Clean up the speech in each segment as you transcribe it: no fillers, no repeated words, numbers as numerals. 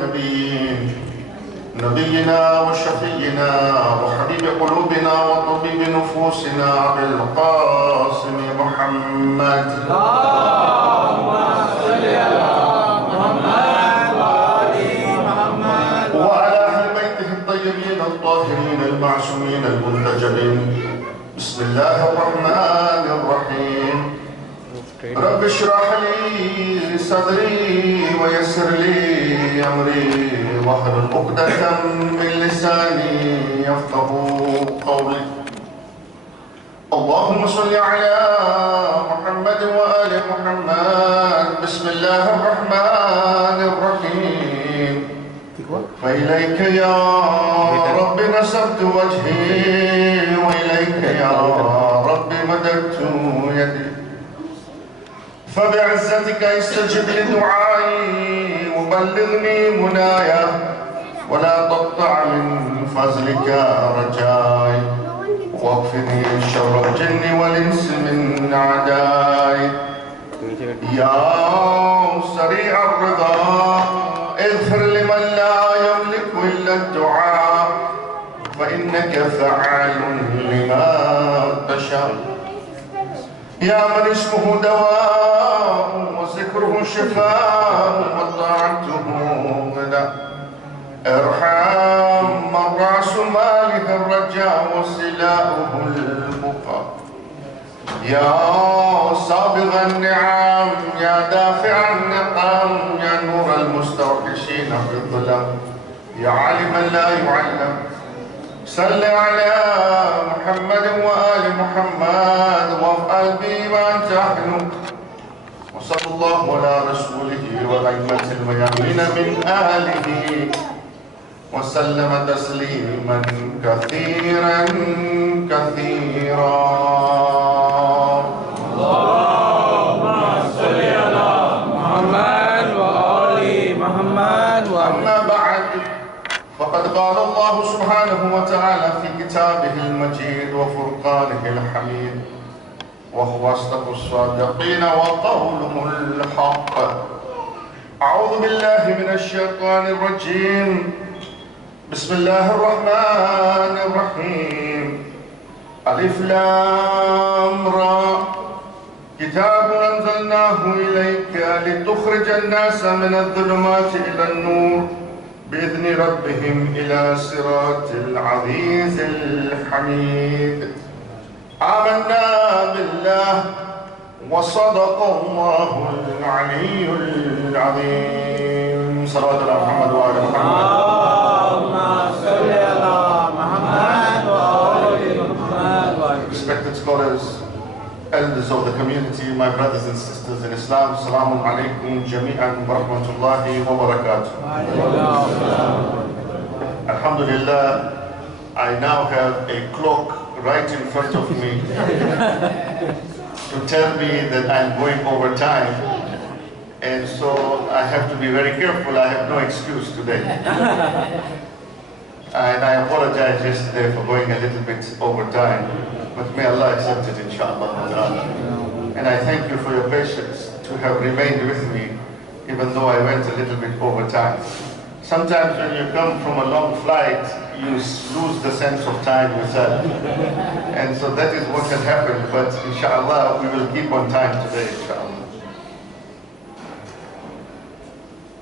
النبيين نبينا وشفينا وحبيب قلوبنا وطبيب نفوسنا أبي القاسم محمد اللهم صل على محمد وآل محمد وعلى أهل بيته الطيبين الطاهرين المعصومين المنتجبين. بسم الله الرحمن الرحيم. رب اشرح لي صدري ويسر لي أمري واحلل عقدة من لساني يفقهوا قولي. اللهم صل على محمد وآل محمد. بسم الله الرحمن الرحيم. وإليك يا رب نسبت وجهي وإليك يا رب مددت يدي فبعزتك استجب لدعائي وبلغني منايا ولا تقطع من فضلك رجائي واكفني شر الجن والإنس من أعدائي. يا سريع الرضا اغفر لمن لا يملك إلا الدعاء فإنك فعال لما تشاء. يا من اسمه دواء وذكره شفاء وطاعته غنى ارحم من رأس ماله الرجاء وسلاؤه البقاء. يا سابغ النعم يا دافع النقم يا نور المستوحشين في الظلام يا عالما لا يعلم صل على محمد وآل محمد وافعل بي ما تحلم. وصلى الله على رسوله وأئمة الميامين من آله وسلم تسليما كثيرا كثيرا. اللهم صل على محمد وآل محمد. أما بعد فقد قال الله سبحانه وتعالى في كتابه المجيد وفرقانه الحميد وهو أصدق الصادقين وقوله الحق. أعوذ بالله من الشيطان الرجيم. بسم الله الرحمن الرحيم. ألف لام را كتاب أنزلناه إليك لتخرج الناس من الظلمات إلى النور بإذن ربهم إلى صراط العزيز الحميد. آمنا بالله وصدق الله العلي العظيم. صلوات على محمد وآل محمد. اللهم صل على محمد وآل محمد. Respected scholars, elders of the community, my brothers and sisters in Islam, Assalamu alaikum jami'an wa rahmatullahi wa barakatuh. Alhamdulillah, I now have a clock right in front of me to tell me that I'm going over time, and so I have to be very careful. I have no excuse today. And I apologize yesterday for going a little bit over time, but may Allah accept it, inshallah. And I thank you for your patience to have remained with me, even though I went a little bit over time. Sometimes when you come from a long flight, you lose the sense of time yourself. And so that is what has happened, but inshallah, we will keep on time today, inshallah.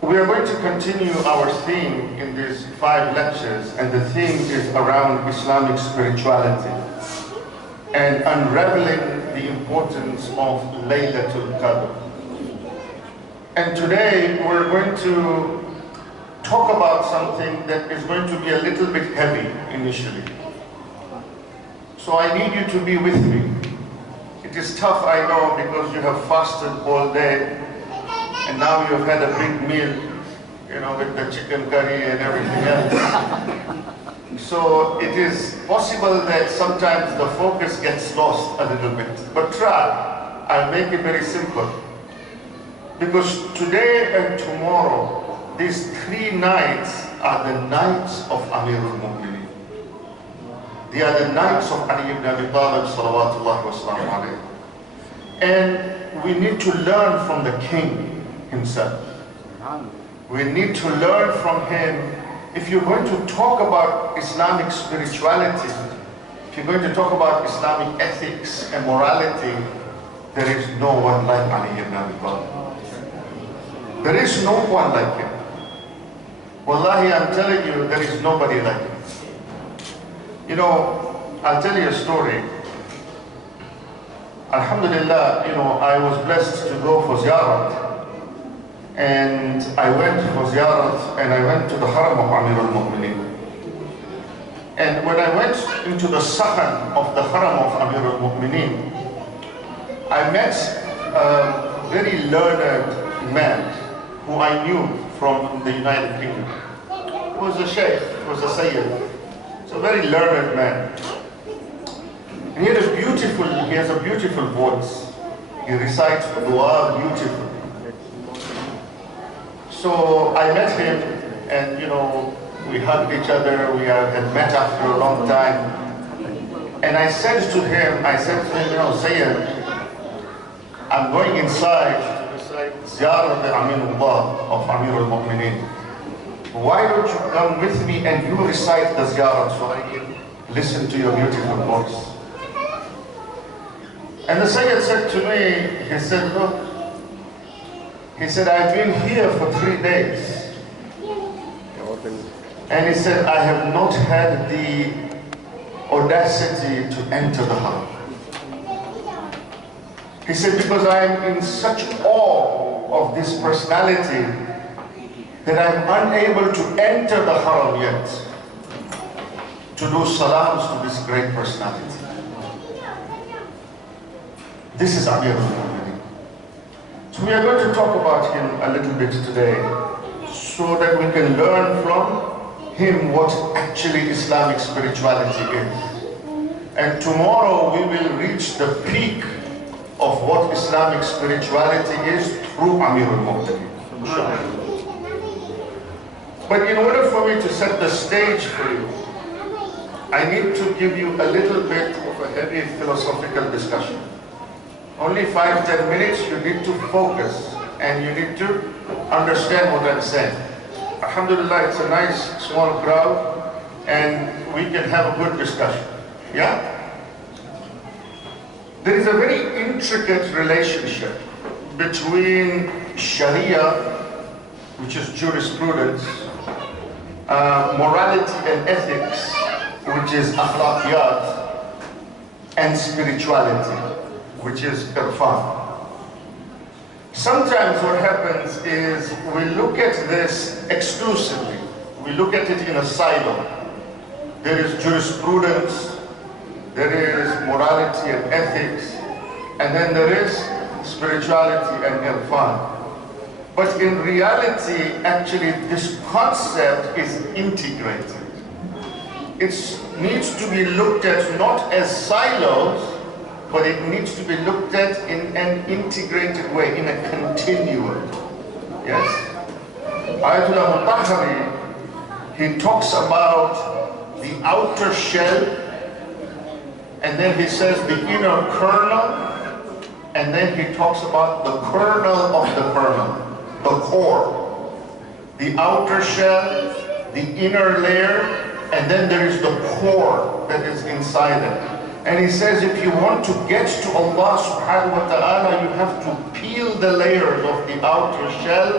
We are going to continue our theme in these 5 lectures, and the theme is around Islamic spirituality and unraveling the importance of Laylatul Qadr. And today we're going to talk about something that is going to be a little bit heavy initially. So I need you to be with me. It is tough, I know, because you have fasted all day and now you've had a big meal, you know, with the chicken curry and everything else. So it is possible that sometimes the focus gets lost a little bit. But try. I'll make it very simple. Because today and tomorrow, these 3 nights are the nights of Amirul Mu'mineen. They are the nights of Ali ibn Abi Talib salawatullahi wa sallam alayhi. And we need to learn from the king himself. We need to learn from him. If you're going to talk about Islamic spirituality, if you're going to talk about Islamic ethics and morality, there is no one like Ali ibn Abi Talib. There is no one like him. Wallahi, I'm telling you, there is nobody like him. You know, I'll tell you a story. Alhamdulillah, you know, I was blessed to go for ziyarat. And I went for ziyarat and I went to the Haram of Amir al-Mu'mineen. And when I went into the Sahan of the Haram of Amir al-Mu'mineen, I met a very learned man who I knew from the United Kingdom. He was a sheikh, he was a sayyid. He's a very learned man. And he has a beautiful voice. He recites dua beautifully. So I met him and, you know, we hugged each other. We had met after a long time. And I said to him, you know, Sayyid, I'm going inside to recite Ziyarat Aminullah of Amir al-Mu'mineen. Why don't you come with me and you recite the Ziyarat so I can listen to your beautiful voice? And the Sayyid said to me, he said, look, he said, I've been here for 3 days. And he said, I have not had the audacity to enter the Haram. He said, because I'm in such awe of this personality that I'm unable to enter the Haram yet to do salams to this great personality. This is Amir al-Mu'mineen. So we are going to talk about him a little bit today so that we can learn from him what actually Islamic spirituality is. And tomorrow we will reach the peak of what Islamic spirituality is through Amir al-Mu'mineen. But in order for me to set the stage for you, I need to give you a little bit of a heavy philosophical discussion. Only 5-10 minutes, you need to focus and you need to understand what I'm saying. Alhamdulillah, it's a nice small crowd and we can have a good discussion. Yeah? There is a very intricate relationship between Sharia, which is jurisprudence, morality and ethics, which is akhlaqiyat, and spirituality, which is irfan. Sometimes what happens is we look at this exclusively. We look at it in a silo. There is jurisprudence, there is morality and ethics, and then there is spirituality and irfan. But in reality, actually, this concept is integrated. It needs to be looked at not as silos, but it needs to be looked at in an integrated way, in a continuum. Yes? Ayatollah Mutahhari, he talks about the outer shell, and then he says the inner kernel, and then he talks about the kernel of the kernel, the core. The outer shell, the inner layer, and then there is the core that is inside it. And he says if you want to get to Allah subhanahu wa ta'ala, you have to peel the layers of the outer shell,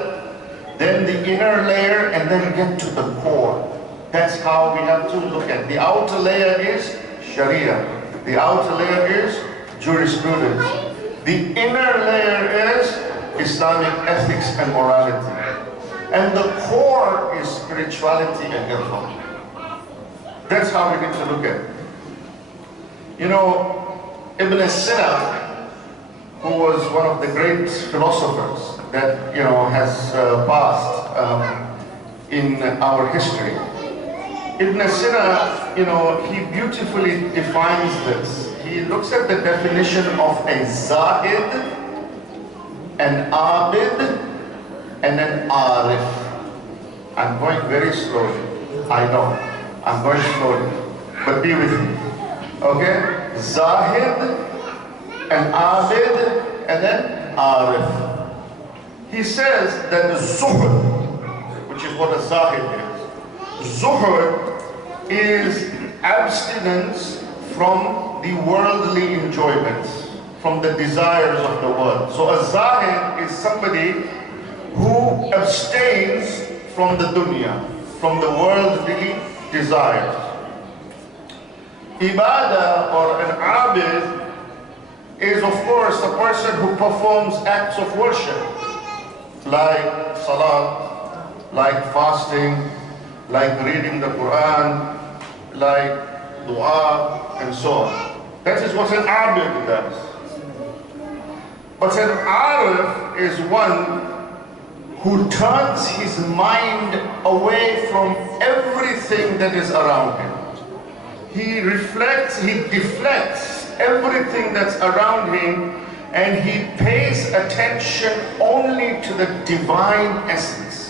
then the inner layer, and then get to the core. That's how we have to look at it. The outer layer is Sharia. The outer layer is jurisprudence. The inner layer is Islamic ethics and morality. And the core is spirituality and irfan. That's how we need to look at it. You know, Ibn Sina, who was one of the great philosophers that, you know, has passed in our history. Ibn Sina, you know, he beautifully defines this. He looks at the definition of a Zahid, an Abid, and an Arif. I'm going very slowly. I know. I'm going slowly. But be with me. Okay? Zahid, an Abid, and then Arif. He says that the Zuhd which is what a zahid is. Zuhud is abstinence from the worldly enjoyments, from the desires of the world. So a zahid is somebody who abstains from the dunya, from the worldly desires. Ibadah, or an abid, is of course a person who performs acts of worship, like salat, like fasting, like reading the Quran, like dua, and so on. That is what an abid does. But an arif is one who turns his mind away from everything that is around him. He reflects, he deflects everything that's around him, and he pays attention only to the divine essence.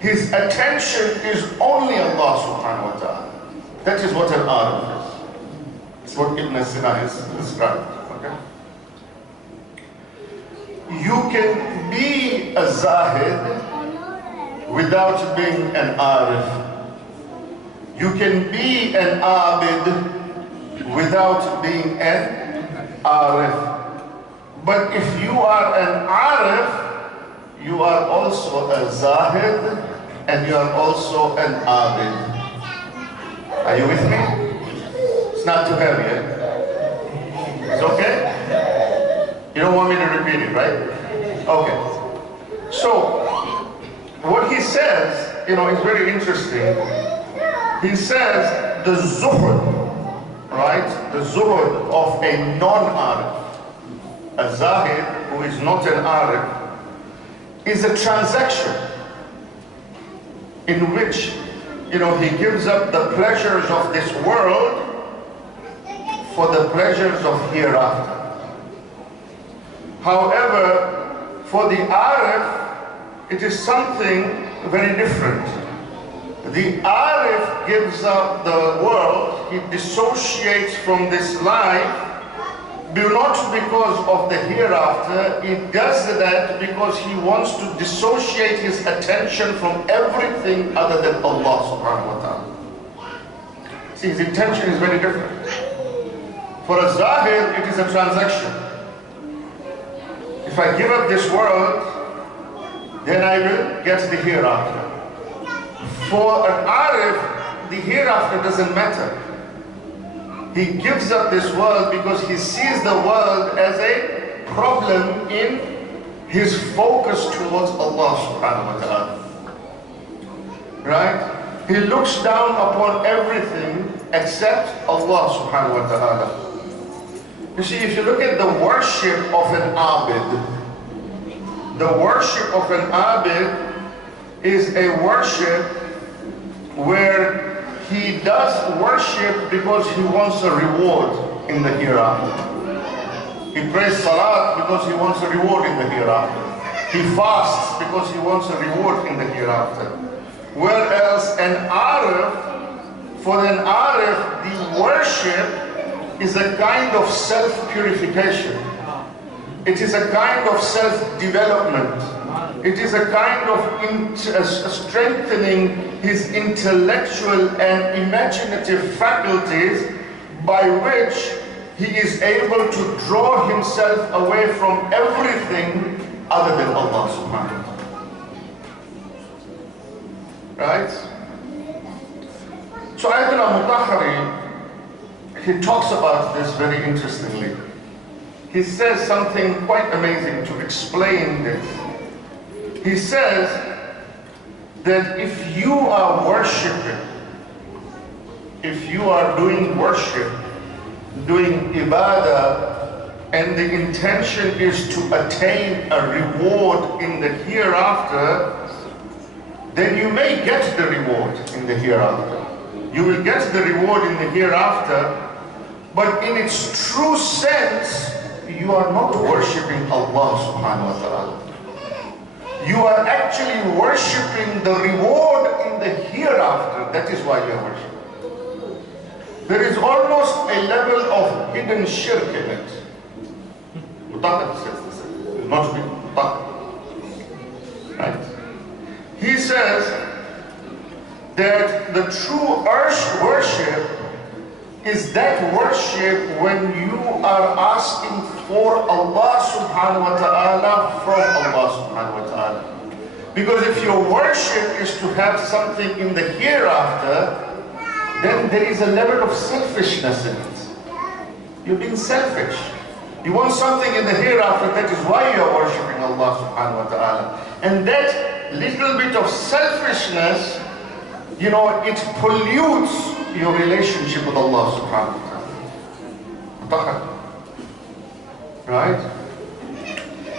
His attention is only Allah subhanahu wa ta'ala. That is what an arif is. It's what Ibn Sina has described. Okay? You can be a zahid without being an arif. You can be an abid without being an arif. But if you are an arif, you are also a zahid and you are also an abid. Are you with me? It's not too heavy, eh? It's okay? You don't want me to repeat it, right? Okay. So, what he says, is very interesting. He says the zuhud, right? The zuhud of a non-arif, a zahid who is not an arif, is a transaction in which, he gives up the pleasures of this world for the pleasures of hereafter. However, for the arif, it is something very different. The arif gives up the world, he dissociates from this life, not because of the hereafter, he does that because he wants to dissociate his attention from everything other than Allah subhanahu wa ta'ala. See, his intention is very different. For a zahid, it is a transaction. If I give up this world, then I will get the hereafter. For an arif, the hereafter doesn't matter. He gives up this world because he sees the world as a problem in his focus towards Allah subhanahu wa ta'ala. Right? He looks down upon everything except Allah subhanahu wa ta'ala. You see, if you look at the worship of an abid, the worship of an abid is a worship where he does worship because he wants a reward in the hereafter. He prays salat because he wants a reward in the hereafter. He fasts because he wants a reward in the hereafter. Whereas an arif, for an arif, the worship is a kind of self-purification. It is a kind of self-development. It is a kind of strengthening his intellectual and imaginative faculties by which he is able to draw himself away from everything other than Allah subhanahu wa ta'ala. Right? So Ibn Mutahari, he talks about this very interestingly. He says something quite amazing to explain this. He says that if you are worshipping, if you are doing worship, doing ibadah, and the intention is to attain a reward in the hereafter, then you may get the reward in the hereafter. You will get the reward in the hereafter, but in its true sense, you are not worshipping Allah subhanahu wa ta'ala. You are actually worshipping the reward in the hereafter. That is why you are worshipping. There is almost a level of hidden shirk in it. Mutaqad says this. Not be mutaqad. Right? He says says that the true worship is that worship when you are asking for Allah subhanahu wa ta'ala from Allah subhanahu wa ta'ala. Because if your worship is to have something in the hereafter, then there is a level of selfishness in it. You're being selfish. You want something in the hereafter, that is why you are worshipping Allah subhanahu wa ta'ala. And that little bit of selfishness, you know, it pollutes your relationship with Allah subhanahu wa ta'ala. Right?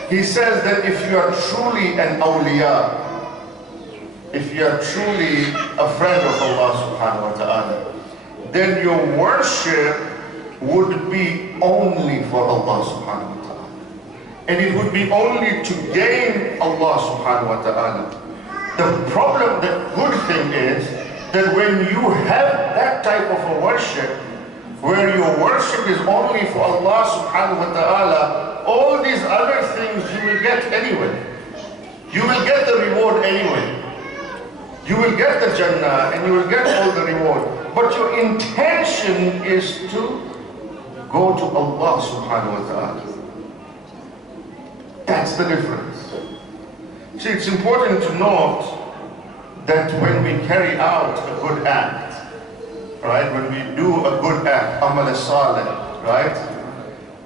He says that if you are truly an awliya, if you are truly a friend of Allah subhanahu wa ta'ala, then your worship would be only for Allah subhanahu wa ta'ala. And it would be only to gain Allah subhanahu wa ta'ala. The problem, the good thing is that when you have that type of a worship, where your worship is only for Allah subhanahu wa ta'ala, all these other things you will get anyway. You will get the reward anyway. You will get the Jannah and you will get all the reward. But your intention is to go to Allah subhanahu wa ta'ala. That's the difference. See, it's important to note that when we carry out a good act, right, when we do a good act, amal salih, right,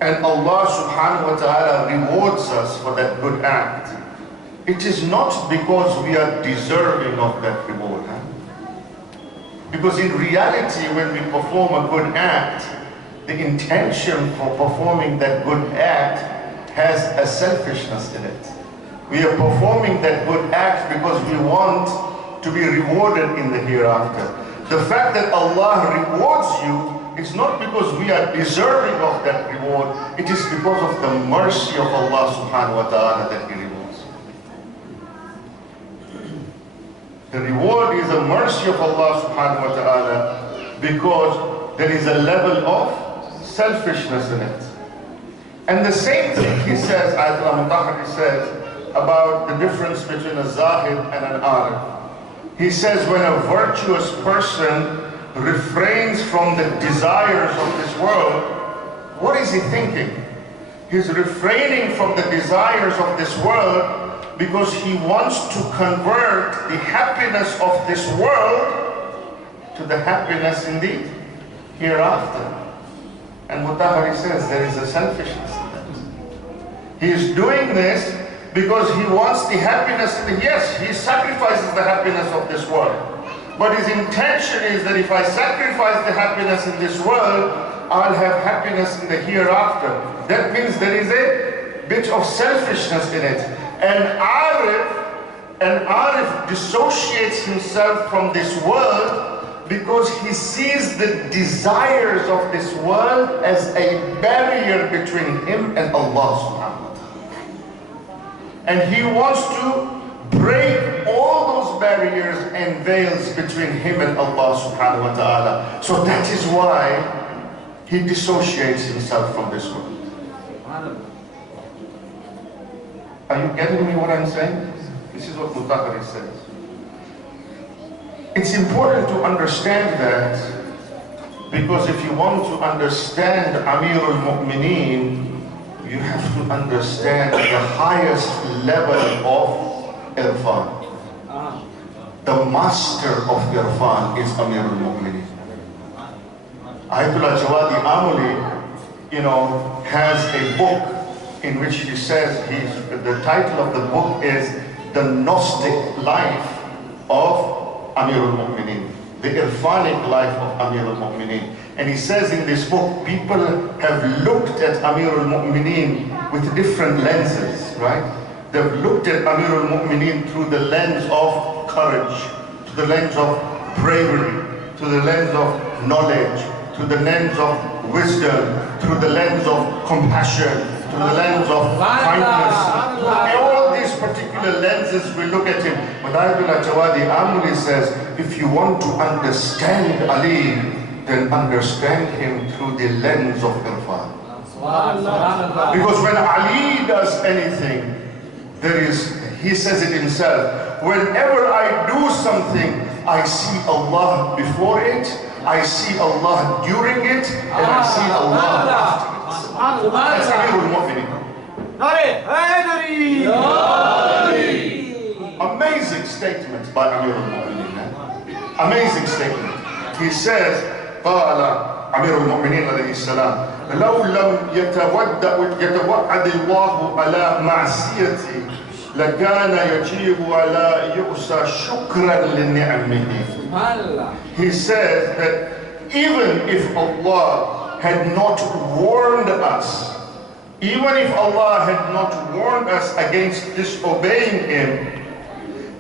and Allah subhanahu wa ta'ala rewards us for that good act, it is not because we are deserving of that reward. Because in reality, when we perform a good act, the intention for performing that good act has a selfishness in it. We are performing that good act because we want to be rewarded in the hereafter. The fact that Allah rewards you is not because we are deserving of that reward, it is because of the mercy of Allah subhanahu wa ta'ala that He rewards. The reward is a mercy of Allah subhanahu wa ta'ala because there is a level of selfishness in it. And the same thing he says, Ayatollah Mutahari says, about the difference between a zahid and an arif. He says when a virtuous person refrains from the desires of this world, what is he thinking? He's refraining from the desires of this world because he wants to convert the happiness of this world to the happiness in the hereafter. And Mutahari says there is a selfishness in that. He is doing this because he wants the happiness in the, yes, he sacrifices the happiness of this world. But his intention is that if I sacrifice the happiness in this world, I'll have happiness in the hereafter. That means there is a bit of selfishness in it. An Arif dissociates himself from this world because he sees the desires of this world as a barrier between him and Allah subhanahu wa ta'ala. And he wants to break all those barriers and veils between him and Allah subhanahu wa ta'ala. So that is why he dissociates himself from this world. Are you getting me what I'm saying? This is what Mutahari says. It's important to understand that, because if you want to understand Amirul Mu'mineen, you have to understand the highest level of Irfan. The master of Irfan is Amirul Mu'mineen. Ayatollah Jawadi Amuli, has a book in which he says, the title of the book is The Gnostic Life of Amirul Mu'mineen, the Irfanic life of Amirul Mu'mineen. And he says in this book, people have looked at Amirul Mu'mineen with different lenses, right? They've looked at Amirul Mu'mineen through the lens of courage, to the lens of bravery, to the lens of knowledge, to the lens of wisdom, through the lens of compassion, to the lens of kindness. All these particular lenses we look at him. But Ayatollah Jawadi Amuli says, if you want to understand Ali, then understand him through the lens of Irfan. Because when Ali does anything, he says it himself, whenever I do something, I see Allah before it, I see Allah during it, and I see Allah after it. That's Amirul Mu'mineen. Amazing statement by Amirul Mu'mineen. Amazing statement. He says, قال أمير المؤمنين عليه السلام لو لم يتوعد الله على معصيتي لكان يجيب على يؤسى شكرا لنعمه. He says that even if Allah had not warned us, even if Allah had not warned us against disobeying Him,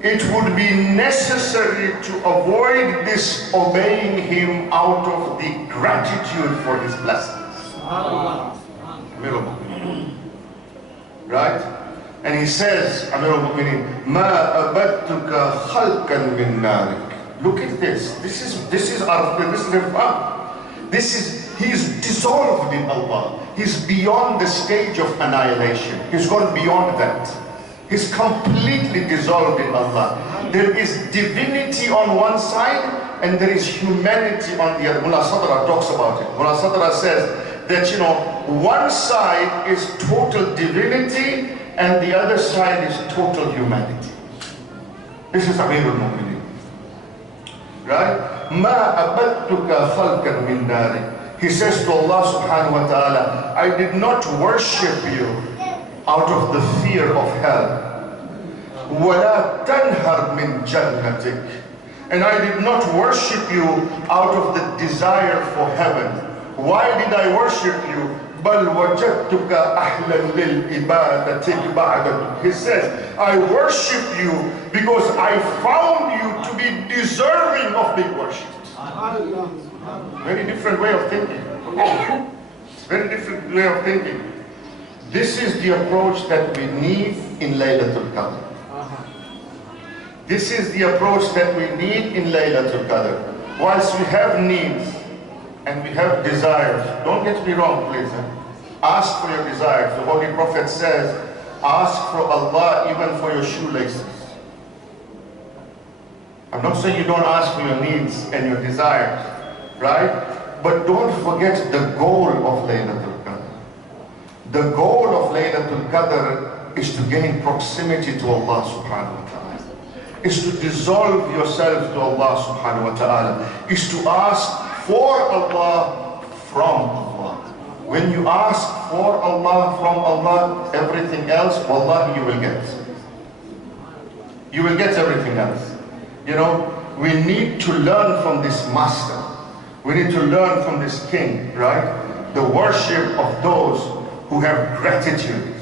it would be necessary to avoid disobeying Him out of the gratitude for His blessings. Right? And he says, Amirul Mu'mineen, مَا أَبَدْتُكَ خَلْقًا مِنْ نَارِكَ. Look at this. This is he is dissolved in Allah. He's beyond the stage of annihilation. He's gone beyond that. He's completely dissolved in Allah. There is divinity on one side and there is humanity on the other. Mullah Sadra talks about it. Mullah Sadra says that, one side is total divinity and the other side is total humanity. This is Amirul Mu'mineen. Right? مَا أَبَدْتُكَ خَلْقًا مِنْ نَارِكَ. He says to Allah subhanahu wa ta'ala, I did not worship you out of the fear of hell. وَلَا تَنْهَرْ مِنْ جَنَّتِكَ. And I did not worship you out of the desire for heaven. Why did I worship you? بَلْ وَجَدْتُكَ أَحْلًا لِلْإِبَادَةِ بَعْدَكَ. He says, I worship you because I found you to be deserving of being worshipped. Very different way of thinking. Very different way of thinking. This is the approach that we need in Laylatul Qadr. This is the approach that we need in Laylatul Qadr. Whilst we have needs and we have desires, don't get me wrong, please. Ask for your desires. The Holy Prophet says, ask for Allah even for your shoelaces. I'm not saying you don't ask for your needs and your desires, right? But don't forget the goal of Laylatul Qadr. The goal of Laylatul Qadr is to gain proximity to Allah subhanahu wa ta'ala. Is to dissolve yourself to Allah subhanahu wa ta'ala. Is to ask for Allah from Allah. When you ask for Allah from Allah, everything else, wallahi, you will get. You will get everything else. We need to learn from this master. We need to learn from this king, right? The worship of those who have gratitude.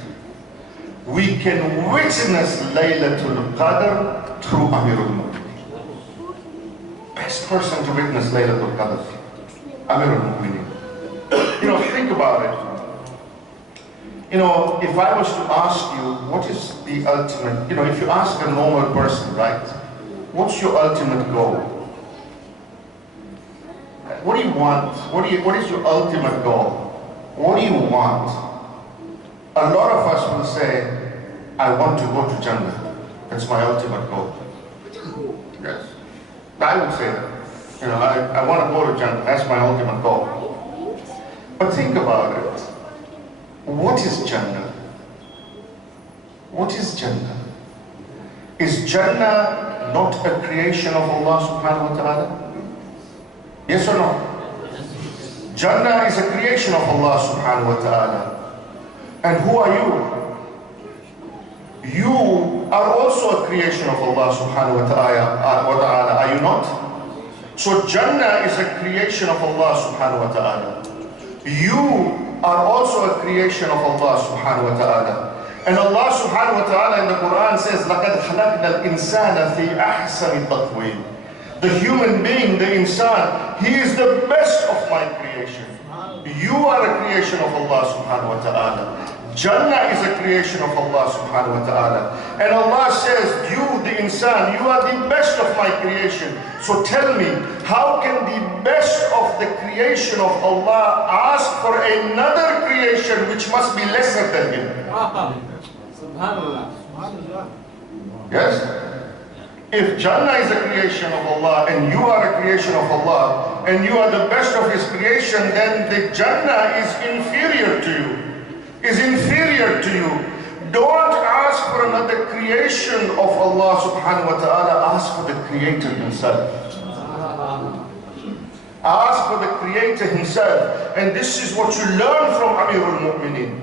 We can witness Laylatul Qadr through Amirul Mu'mineen. Best person to witness Laylatul Qadr, Amirul Mu'mineen. Think about it. If I was to ask you, what is the ultimate, if you ask a normal person, right? What's your ultimate goal? What do you want? What is your ultimate goal? What do you want? A lot of us will say, I want to go to Jannah. That's my ultimate goal. Yes. I would say that. I want to go to Jannah. That's my ultimate goal. But think about it. What is Jannah? What is Jannah? Is Jannah not a creation of Allah subhanahu wa ta'ala? Yes or no? Jannah is a creation of Allah subhanahu wa ta'ala. And who are you? You are also a creation of Allah subhanahu wa ta'ala, are you not? So Jannah is a creation of Allah subhanahu wa ta'ala. You are also a creation of Allah subhanahu wa ta'ala. And Allah subhanahu wa ta'ala in the Quran says, لَقَدْ خَلَقْنَا الْإِنسَانَ فِي أَحْسَنِ تَقْوِيمٍ. The human being, the insan, he is the best of my creation. You are a creation of Allah subhanahu wa ta'ala. Jannah is a creation of Allah subhanahu wa ta'ala. And Allah says, you, the insan, you are the best of my creation. So tell me, how can the best of the creation of Allah ask for another creation which must be lesser than him? Subhanallah. Yes? If Jannah is a creation of Allah and you are a creation of Allah and you are the best of His creation, then the Jannah is inferior to you, is inferior to you. Don't ask for another creation of Allah subhanahu wa ta'ala, ask for the Creator Himself. Ask for the Creator Himself. And this is what you learn from Amirul Mu'mineen.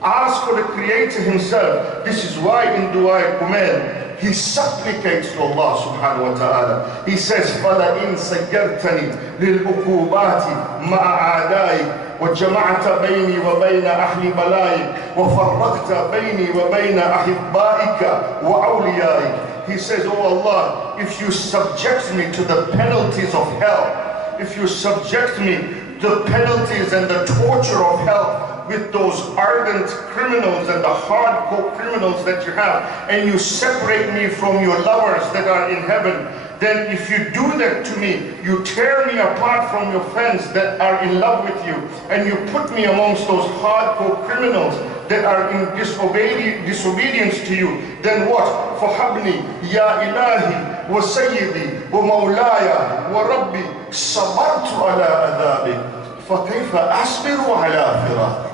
Ask for the Creator Himself. This is why in Dua Kumel, he supplicates to Allah subhanahu wa ta'ala. He says, فَلَئِنْ سَيَّرْتَنِي لِلْعُقُوبَاتِ مَعَ عَادَائِكَ وَجَمَعْتَ بَيْنِي وَبَيْنَ أَهْلِ بَلَائِكَ وَفَرَّقْتَ بَيْنِي وَبَيْنَ أَحِبَّائِكَ وَأَوْلِيَائِكَ. He says, oh Allah, if you subject me to the penalties of hell, if you subject me to the penalties and the torture of hell, with those ardent criminals and the hardcore criminals that you have, and you separate me from your lovers that are in heaven, then if you do that to me, you tear me apart from your friends that are in love with you, and you put me amongst those hardcore criminals that are in disobedience to you, then what? فَحَبْنِي يَا إِلَهِي وَسَيِّدِي وَمَوْلَايَ وَرَبِّي صَبَرْتُ عَلَىٰ أَذَابِكَ فَكَيْفَ أَصْبِرُ عَلَىٰ فِرَاقِكَ.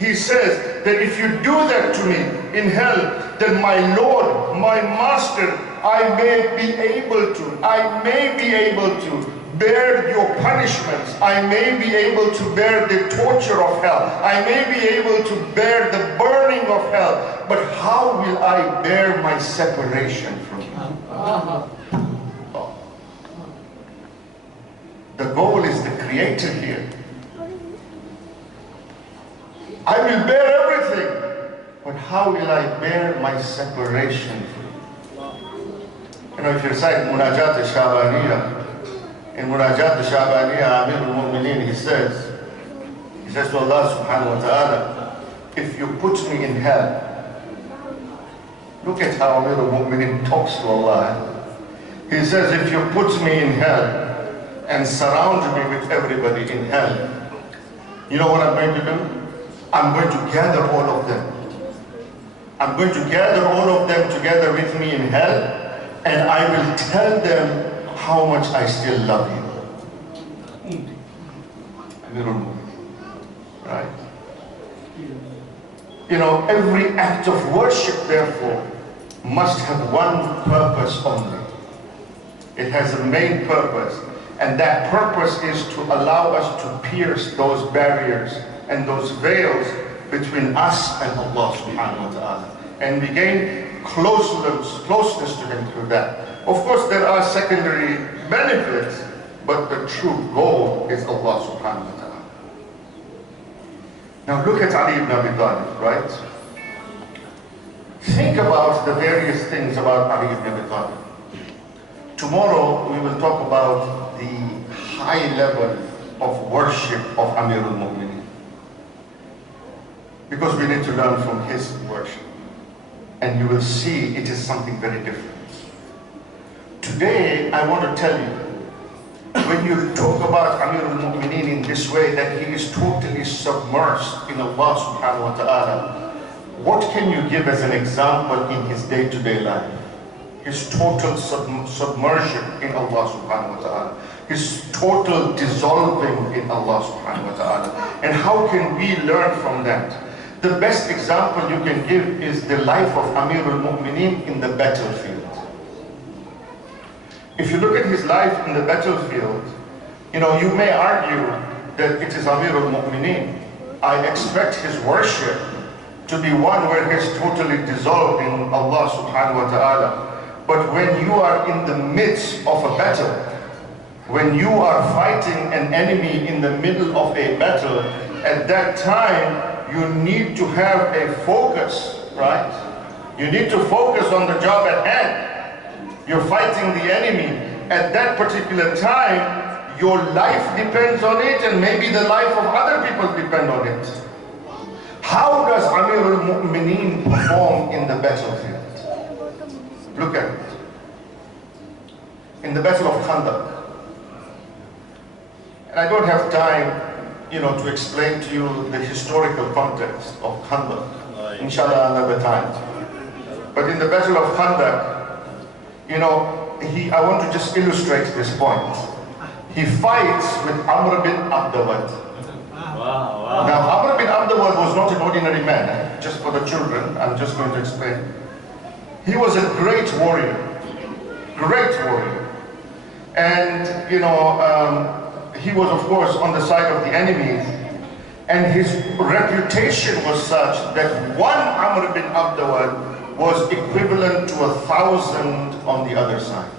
He says that if you do that to me in hell, then my Lord, my Master, I may be able to bear your punishments. I may be able to bear the torture of hell. I may be able to bear the burning of hell. But how will I bear my separation from you? Oh. The goal is the Creator here. I will bear everything, but how will I bear my separation from you? You know, if you recite Munajat al-Shabaniyah, in Munajat al-Shabaniyah, Amir al-Mu'mineen, he says to Allah subhanahu wa ta'ala, if you put me in hell, look at how Amir al-Mu'mineen talks to Allah. He says, if you put me in hell and surround me with everybody in hell, you know what I'm going to do? I'm going to gather all of them. I'm going to gather all of them together with me in hell, and I will tell them how much I still love you. Right? You know, every act of worship, therefore, must have one purpose only. It has a main purpose, and that purpose is to allow us to pierce those barriers and those veils between us and Allah subhanahu wa ta'ala. And we gain closeness to Him through that. Of course, there are secondary benefits, but the true goal is Allah subhanahu wa ta'ala. Now look at Ali ibn Abi Talib, right? Think about the various things about Ali ibn Abi Talib. Tomorrow we will talk about the high level of worship of Amirul Mu'mineen, because we need to learn from his worship, and you will see it is something very different. Today I want to tell you, when you talk about Amirul Mu'mineen in this way, that he is totally submersed in Allah subhanahu wa ta'ala, what can you give as an example in his day-to-day life? His total submersion in Allah subhanahu wa ta'ala, his total dissolving in Allah subhanahu wa ta'ala. And how can we learn from that? The best example you can give is the life of Amirul Mu'mineen in the battlefield. If you look at his life in the battlefield, you know, you may argue that it is Amirul Mu'mineen. I expect his worship to be one where he's totally dissolved in Allah subhanahu wa ta'ala. But when you are in the midst of a battle, when you are fighting an enemy in the middle of a battle, at that time, you need to have a focus, right? You need to focus on the job at hand. You're fighting the enemy. At that particular time, your life depends on it, and maybe the life of other people depend on it. How does Amirul Mu'mineen perform in the battlefield? Look at it. In the Battle of Khandaq. And I don't have time, to explain to you the historical context of Khandaq. Inshallah, another time. But in the Battle of Khandaq, I want to just illustrate this point. He fights with Amr bin Abdawad. Wow. Now, Akber Mithani was not an ordinary man. Just for the children, I'm just going to explain. He was a great warrior. Great warrior. And, he was, of course, on the side of the enemies. And his reputation was such that one Amr bin Abdawad was equivalent to 1,000 on the other side.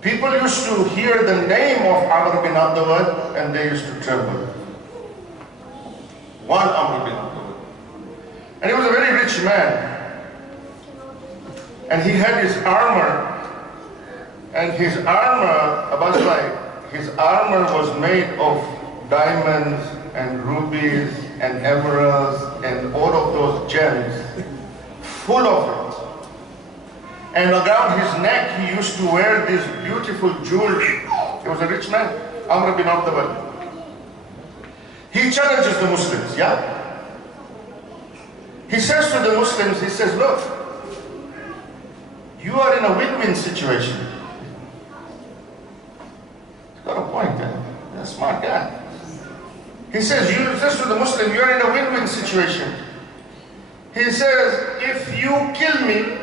People used to hear the name of Akber bin Abdawad and they used to tremble. One Akber bin Abdawad. And he was a very rich man. And he had his armor. And his armor, his armor was made of diamonds and rubies and emeralds and all of those gems. Full of it. And around his neck, he used to wear this beautiful jewelry. He was a rich man, Amr bin Abdawad. He challenges the Muslims, yeah? He says to the Muslims, he says, look, you are in a win-win situation. He's got a point there. He's a smart guy. He says to the Muslim, you're in a win-win situation. He says, if you kill me,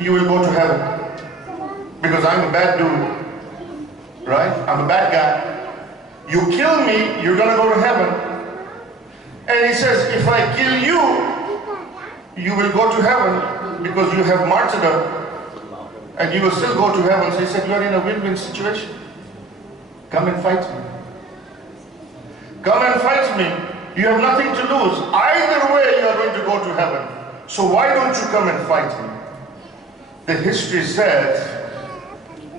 you will go to heaven. Because I'm a bad dude. Right? I'm a bad guy. You kill me, you're going to go to heaven. And he says, if I kill you, you will go to heaven because you have martyrdom. And you will still go to heaven. So he said, you are in a win-win situation. Come and fight me. Come and fight me. You have nothing to lose. Either way, you are going to go to heaven. So why don't you come and fight me? The history says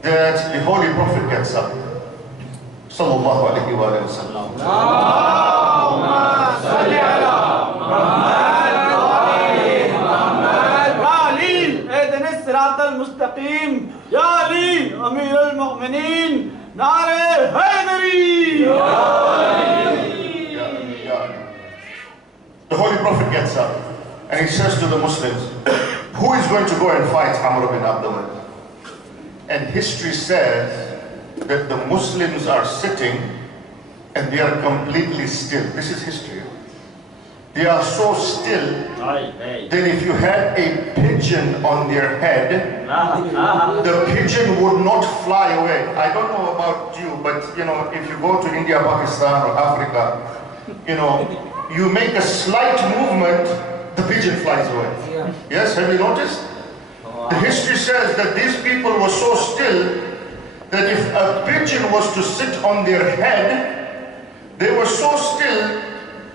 that the Holy Prophet gets up. Sallallahu alayhi wa sallam. Allahumma salli ala Muhammad wa ali Muhammad. Ya Ali, ihdina as-sirat al-mustaqim. Ya Ali, Amir al-Mu'mineen. Nare Haydari. Ya Ali. Ya Ali. The Holy Prophet gets up and he says to the Muslims, who is going to go and fight Amr bin Abdullah? And history says that the Muslims are sitting and they are completely still. This is history. They are so still that if you had a pigeon on their head, the pigeon would not fly away. I don't know about you, but if you go to India, Pakistan or Africa, you make a slight movement, the pigeon flies away. Yeah. Yes, have you noticed? The history says that these people were so still that if a pigeon was to sit on their head, they were so still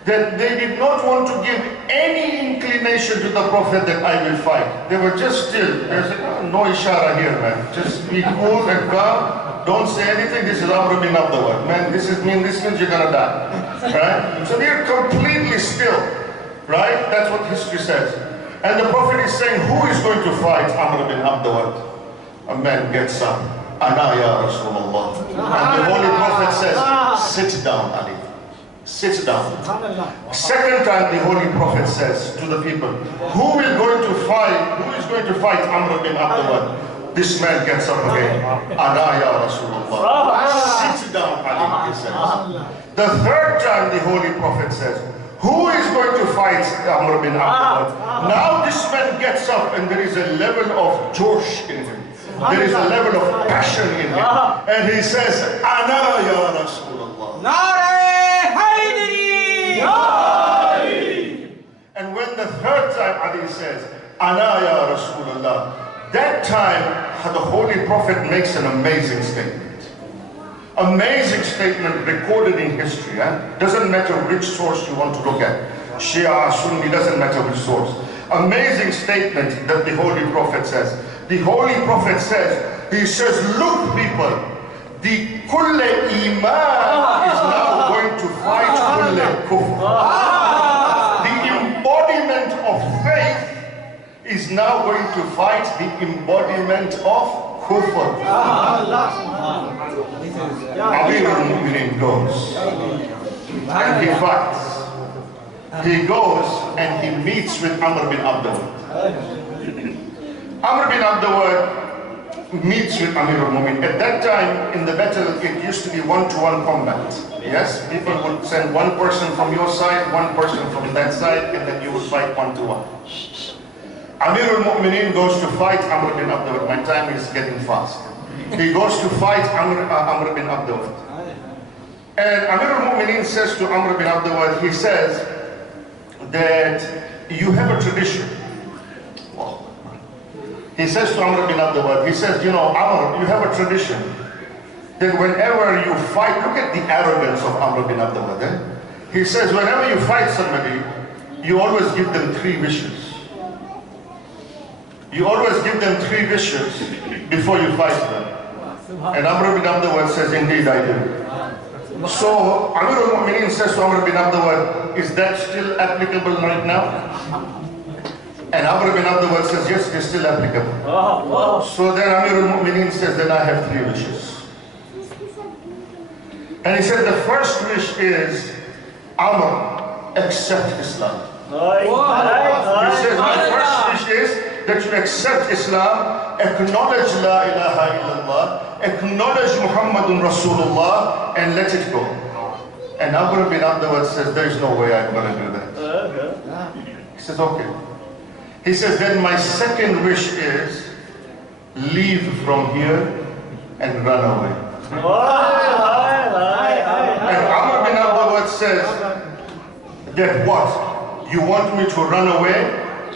that they did not want to give any inclination to the Prophet that I will fight. They were just still. There's no ishara here, man. Just be cool and calm. Don't say anything. This is Amr bin Abdullah. Man, this means you're gonna die. Right? So they're completely still. Right? That's what history says. And the Prophet is saying, who is going to fight Amr bin Abdawad? A man gets up. Ana ya Rasulullah. And the Holy Prophet says, sit down, Ali. Sit down. Second time the Holy Prophet says to the people, who is going to fight Amr bin Abdawad? This man gets up again. Ana ya Rasulullah. Sit down, Ali, he says. The third time the Holy Prophet says, who is going to fight Amr bin Abdullah? Now this man gets up and there is a level of josh in him. There is a level of passion in him. And he says, Ana ya Rasulullah. Nare Haydari. And when the third time Ali says, Ana ya Rasulullah, that time the Holy Prophet makes an amazing statement. Amazing statement recorded in history. Doesn't matter which source you want to look at. Shia, Sunni, doesn't matter which source. Amazing statement that the Holy Prophet says. The Holy Prophet says, he says, look people, the Kulle Iman is now going to fight Kulle Kufr. The embodiment of faith is now going to fight the embodiment of Kufr. Akber Mithani goes and he fights. He goes and he meets with Amr bin Abdullah. Amr bin Abdawad meets with Amir al-Mu'minin. At that time in the battle, it used to be one-to-one combat. Yes, people would send one person from your side, one person from that side, and then you would fight one-to-one. Amir al-Mu'minin goes to fight Amr bin Abdawad. My time is getting fast. He goes to fight Amr bin Abdawad. And Amir al-Mu'minin says to Amr bin Abdawad, he says that you have a tradition. He says to Amr bin Abdawad, he says, you know, Amr, you have a tradition that whenever you fight, look at the arrogance of Amr bin Abdawad. He says, whenever you fight somebody, you always give them 3 wishes. You always give them 3 wishes before you fight them. And Amr bin Abdawad says, indeed I do. So Amir al-Mu'minin says to Amr bin Abdawad, is that still applicable right now? And Akber Mithani says, yes, it is still applicable. So then Amir al-Mu'minin says, then I have 3 wishes. And he said, the first wish is, Amr, accept Islam. He says, my first wish is that you accept Islam, acknowledge La ilaha illallah, acknowledge Muhammadun Rasulullah, and let it go. And Akber Mithani says, there is no way I'm going to do that. He says, okay. He says, then my second wish is, leave from here and run away. And Amr bin Abdawad says, that what? You want me to run away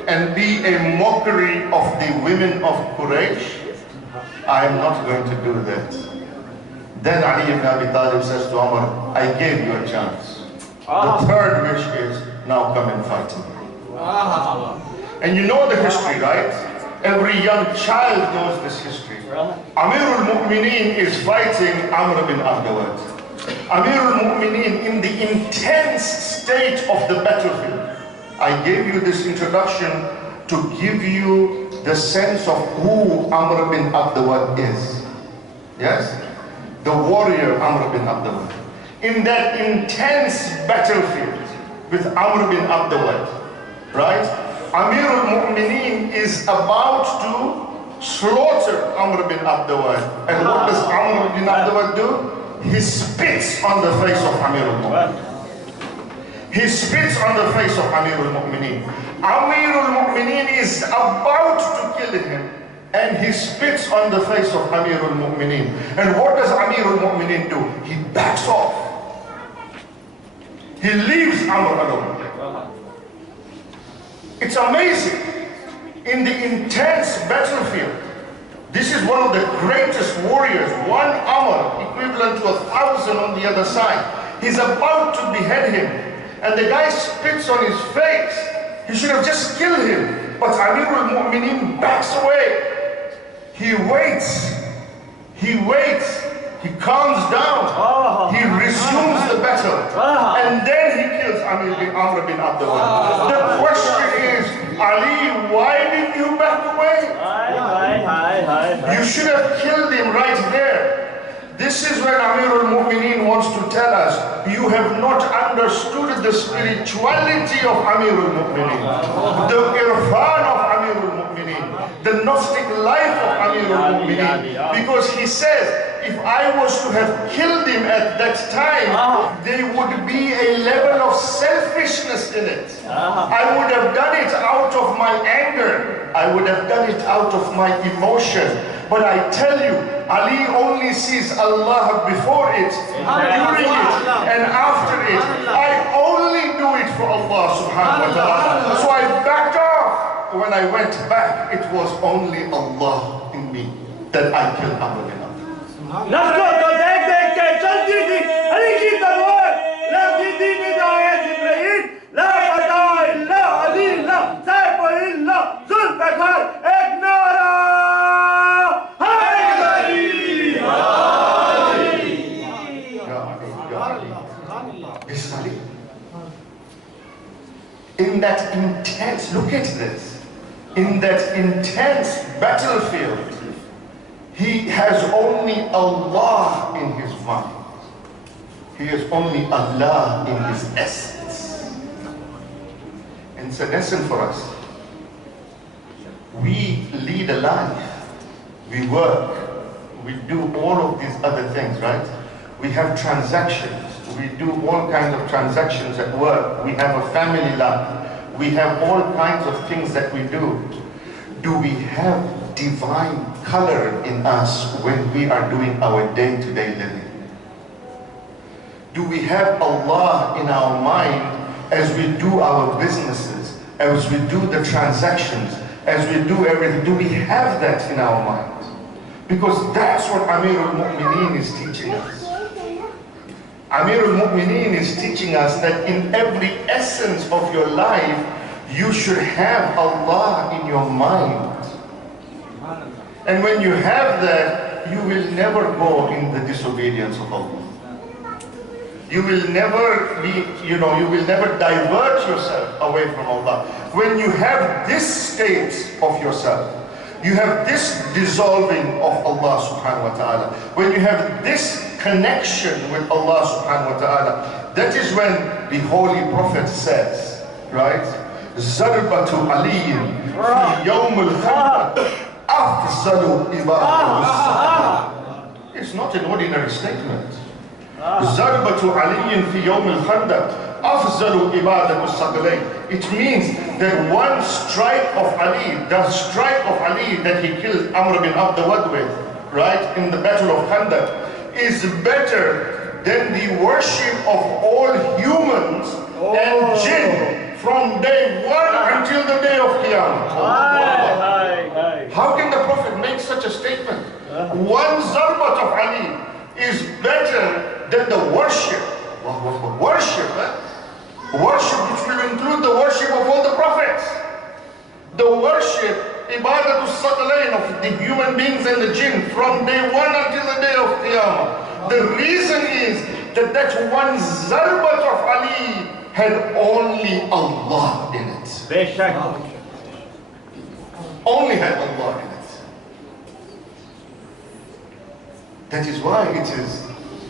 and be a mockery of the women of Quraysh? I am not going to do that. Then Ali ibn Abi Talib says to Amr, I gave you a chance. The third wish is, now come and fight me. And you know the history, right? Every young child knows this history. Amir al-Mu'minin is fighting Amr bin Abdawad. Amir al-Mu'minin in the intense state of the battlefield. I gave you this introduction to give you the sense of who Amr bin Abdawad is. Yes? The warrior Amr bin Abdawad. In that intense battlefield with Amr bin Abdawad, right? Amir al-Mu'minin is about to slaughter Amr bin Abdawad. And what does Amr bin Abdawad do? He spits on the face of Amir al-Mu'minin. He spits on the face of Amir al-Mu'minin. Amir al-Mu'minin is about to kill him, and he spits on the face of Amir al-Mu'minin. And what does Amir al-Mu'minin do? He backs off. He leaves Amr alone. It's amazing. In the intense battlefield, this is one of the greatest warriors, one Amr, equivalent to 1,000 on the other side. He's about to behead him, and the guy spits on his face. He should have just killed him, but Amir al-Mu'minin backs away. He waits, he calms down, he resumes the battle, and then he kills Amr bin Abdawad. The question is, Ali, why did you back away? You should have killed him right there. This is when Amir al-Mu'minin wants to tell us, you have not understood the spirituality of Amir al-Mu'minin, the irfan of Amir al-Mu'minin, the Gnostic life of Amir al-Mu'minin. Because he says, if I was to have killed him at that time, there would be a level of selfishness in it. I would have done it out of my anger. I would have done it out of my emotion. But I tell you, Ali only sees Allah before it, during it, and after it. I only do it for Allah subhanahu wa ta'ala. So I backed off. When I went back, it was only Allah in me that I killed Amr bin Abdawad. Let's go, देख के चलती थी अली की तलवार लगी थी निदाए जिब्राइल ला पता इल्ला अली ला सैफ इल्ला जुल्फकार एक नारा हाय Ali This is Ali. In that intense, look at this, in that intense battlefield, he has only Allah in his mind. He has only Allah in his essence. And it's a lesson for us. We lead a life. We work. We do all of these other things, right? We have transactions. We do all kinds of transactions at work. We have a family life. We have all kinds of things that we do. Do we have divine color in us when we are doing our day-to-day living? Do we have Allah in our mind as we do our businesses, as we do the transactions, as we do everything? Do we have that in our mind? Because that's what Amir al-Mu'mineen is teaching us. Amir al-Mu'mineen is teaching us that in every essence of your life, you should have Allah in your mind. And when you have that, you will never go in the disobedience of Allah. You will never be, you will never divert yourself away from Allah. When you have this state of yourself, you have this dissolving of Allah subhanahu wa ta'ala. When you have this connection with Allah subhanahu wa ta'ala, that is when the Holy Prophet says, right? Zarbatu aliyin fi yawm al-khandaq afzalu ibadatul. It's not an ordinary statement. Zarbatu aliyin fi yawm al-khandaq afzalu ibadatul. It means that one strike of Ali, the strike of Ali that he killed Amr bin Abd with, right, in the battle of Khandaq, is better than the worship of all humans and jinn from day one until the day of Qiyamah. How can the Prophet make such a statement? One zarbat of Ali is better than the worship. Worship, worship which will include the worship of all the prophets. The worship, ibadatul saqalain, of the human beings and the jinn from day one until the day of Qiyamah. The reason is that that one zarbat of Ali had only Allah in it. Only had Allah in it. That is why it is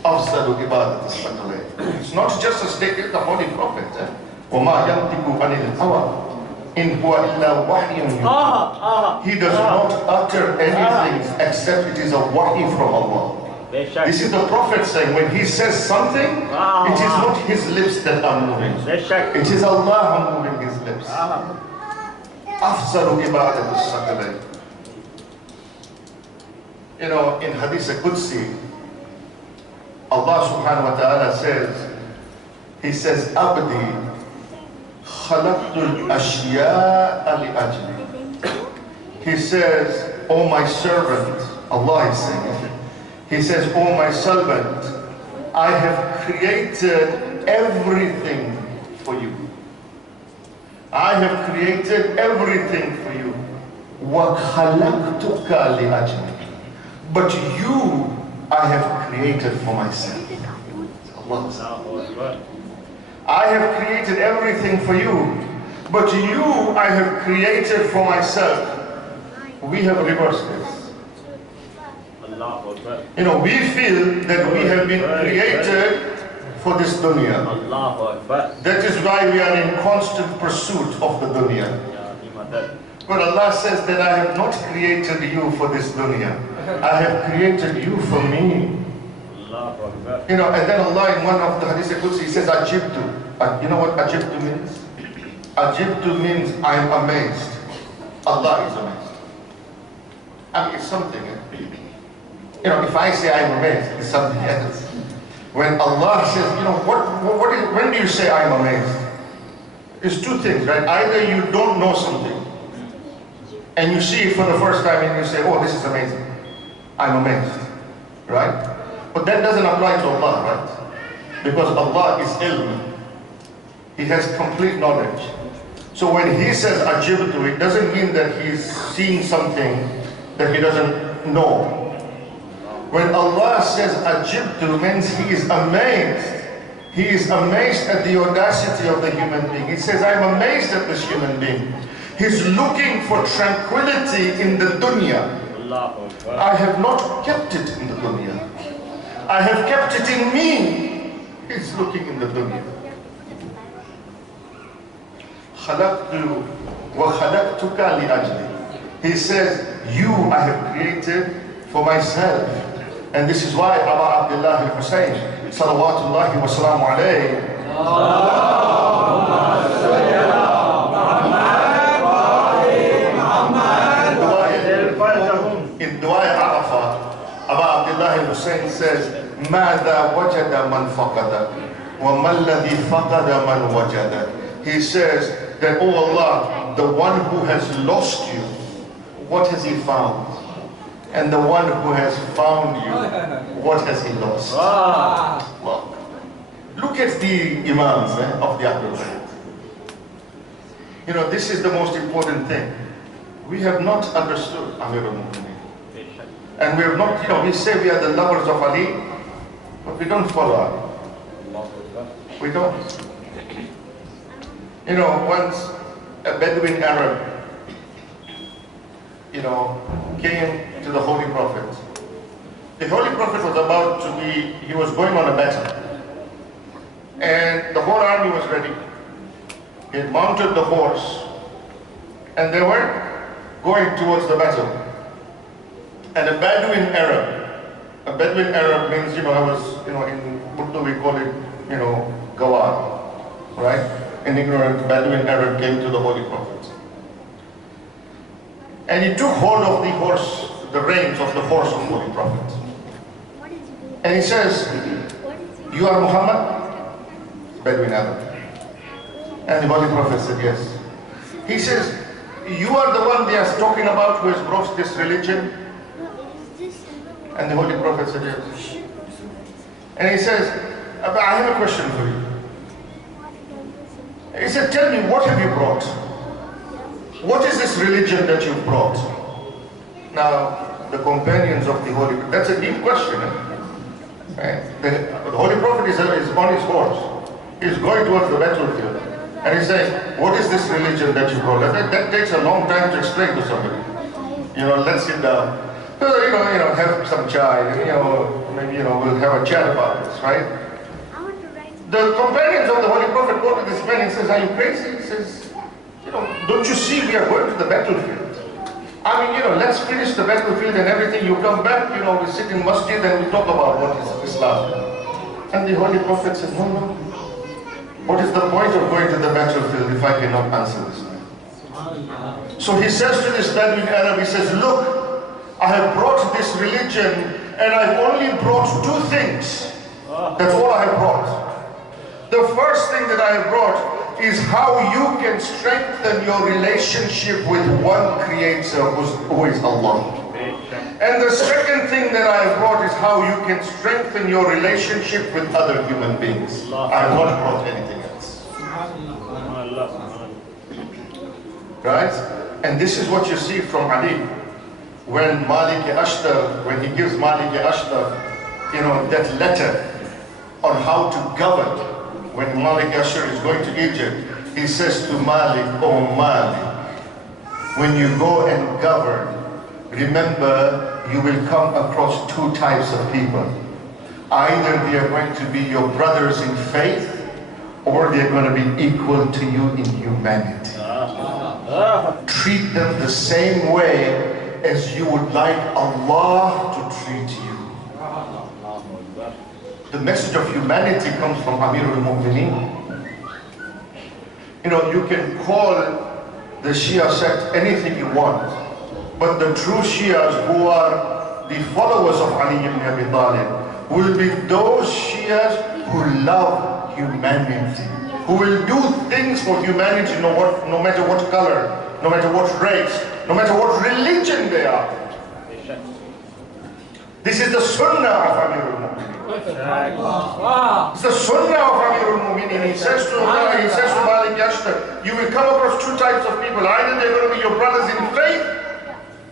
afzalu ibadatul saqalain. It's not just a statement of the Holy Prophet. وَمَا يَنْتِقُ عَنِ الْهَوَىٰ إِنْ هُوَ إِلَّا وَحْيٌ يُوحَىٰ. He does not utter anything except it is a wahi from Allah. This is the Prophet saying, when he says something, it is not his lips that are moving. It is Allah moving his lips. أَفْزَلُ إِبَادَةُ السَّقَلَيْنِ. In Hadith al-Qudsi, Allah subhanahu wa ta'ala says, He says, Abdi khalaqtul ashya'a li ajli. He says, oh my servant, Allah is saying, He says, oh my servant, I have created everything for you. I have created everything for you. Wa khalaqtuka li ajli. But you I have created for myself. Allah. I have created everything for you, but you I have created for myself. We have reversed this. We feel that we have been created for this dunya. That is why we are in constant pursuit of the dunya. But Allah says that I have not created you for this dunya. I have created you for me. And then Allah in one of the Hadith al-Qudsi, He says, Ajibtu. You know what Ajibtu means? Ajibtu means I'm amazed. Allah is amazed. I mean, it's something. If I say I'm amazed, it's something else. When Allah says, when do you say I'm amazed? It's two things, right? Either you don't know something, and you see it for the first time and you say, oh, this is amazing. I'm amazed, right? But that doesn't apply to Allah, right? Because Allah is ilm. He has complete knowledge. So when He says ajibtu, it doesn't mean that He's seeing something that He doesn't know. When Allah says ajibtu, means He is amazed. He is amazed at the audacity of the human being. He says, I'm amazed at this human being. He's looking for tranquility in the dunya. I have not kept it in the dunya. I have kept it in me. He's looking in the dunya. خَلَقْتُ وَخَلَقْتُكَ لِأَجْلِ. He says, you I have created for myself. And this is why Aba Abdullah al-Hussein, salawatullahi wa salamu alayhi, in Dua Arafah, Aba Abdullah al-Hussein says, ماذا وجد من فقد وما الذي فقد من وجد. He says that, oh Allah, the one who has lost you, what has he found? And the one who has found you, what has he lost? Well, look at the Imams of the Akbar Mithani. You know, this is the most important thing. We have not understood Amir al-Mu'mineen. And we have not, you know, we say we are the lovers of Ali, but we don't follow Ali. We don't. You know, once a Bedouin Arab, you know, came to the Holy Prophet. The Holy Prophet was about to be, he was going on a battle. And the whole army was ready. He had mounted the horse. And they were going towards the battle. And a Bedouin Arab means, you know, in Urdu we call it, you know, Gawar, right? An ignorant Bedouin Arab came to the Holy Prophet. And he took hold of the horse, the reins of the horse of the Holy Prophet. And he says, you are Muhammad? Bedouin Arab. And the Holy Prophet said, yes. He says, you are the one they are talking about who has brought this religion? And the Holy Prophet said, yes. And he says, I have a question for you. He said, tell me, what have you brought? What is this religion that you've brought? Now, the companions of the Holy Prophet, that's a deep question. Right? The Holy Prophet is on his horse. He's going towards the battlefield. And he's saying, what is this religion that you brought? That takes a long time to explain to somebody. You know, let's sit down. So, you know, have some chai, and, you know, maybe, you know, we'll have a chat about this, right? The companions of the Holy Prophet go to this man and says, are you crazy? He says, you know, don't you see we are going to the battlefield? I mean, you know, let's finish the battlefield and everything. You come back, you know, we sit in masjid and we talk about what is Islam. And the Holy Prophet said, no, no. What is the point of going to the battlefield if I cannot answer this? So he says to this Bedouin Arab, he says, look, I have brought this religion and I've only brought two things. That's all I have brought. The first thing that I have brought is how you can strengthen your relationship with one creator who is Allah. And the second thing that I have brought is how you can strengthen your relationship with other human beings. I have not brought anything else. Right? And this is what you see from Ali. When Malik-e-Ashtar, when he gives Malik-e-Ashtar, you know, that letter on how to govern. When Malik-e-Ashtar is going to Egypt, he says to Malik, oh Malik, when you go and govern, remember you will come across two types of people. Either they are going to be your brothers in faith, or they are going to be equal to you in humanity. Treat them the same way as you would like Allah to treat you. The message of humanity comes from Amir al-Mu'mineen. You know, you can call the Shia sect anything you want, but the true Shias who are the followers of Ali ibn Abi Talib will be those Shias who love humanity, who will do things for humanity no matter what color, no matter what race, no matter what religion they are. This is the sunnah of Amir al-Mu'mineen. It's the sunnah of Amir al-Mu'mineen. He says to Malik-e-Ashtar, you will come across two types of people. Either they're going to be your brothers in faith,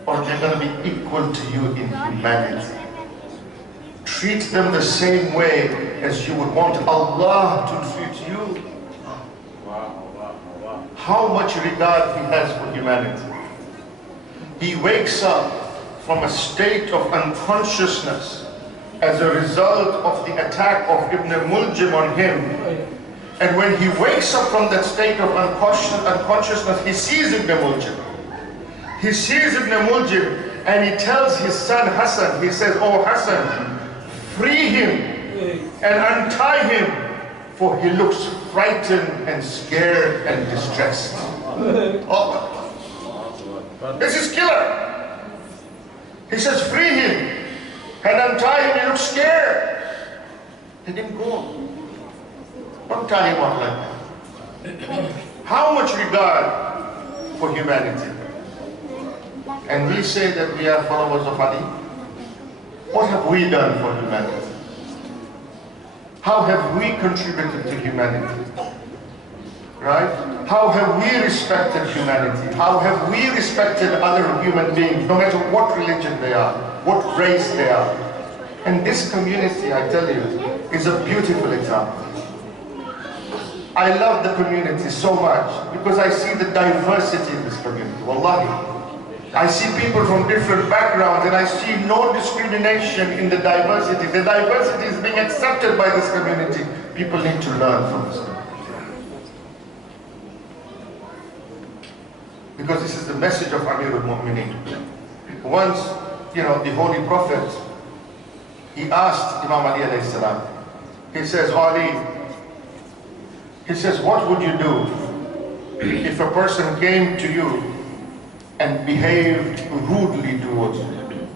or they're going to be equal to you in humanity. Treat them the same way as you would want Allah to treat you. How much regard he has for humanity. He wakes up from a state of unconsciousness as a result of the attack of Ibn Muljim on him. And when he wakes up from that state of unconsciousness, he sees Ibn Muljim. He sees Ibn Muljim and he tells his son Hassan, he says, "Oh Hassan, free him and untie him, for he looks frightened and scared and distressed." Oh, this is killer. He says, "Free him and untie him, he looks scared." He didn't go. Don't tie him up like that. How much regard for humanity. And we say that we are followers of Ali. What have we done for humanity? How have we contributed to humanity? Right? How have we respected humanity? How have we respected other human beings, no matter what religion they are, what race they are? And this community, I tell you, is a beautiful example. I love the community so much because I see the diversity in this community. Wallahi. I see people from different backgrounds and I see no discrimination in the diversity. The diversity is being accepted by this community. People need to learn from this community. Because this is the message of Amir al-Mu'mineen. Once, the Holy Prophet, he asked Imam Ali alayhi salam, he says, "Ali," he says, "what would you do if a person came to you and behaved rudely towards you?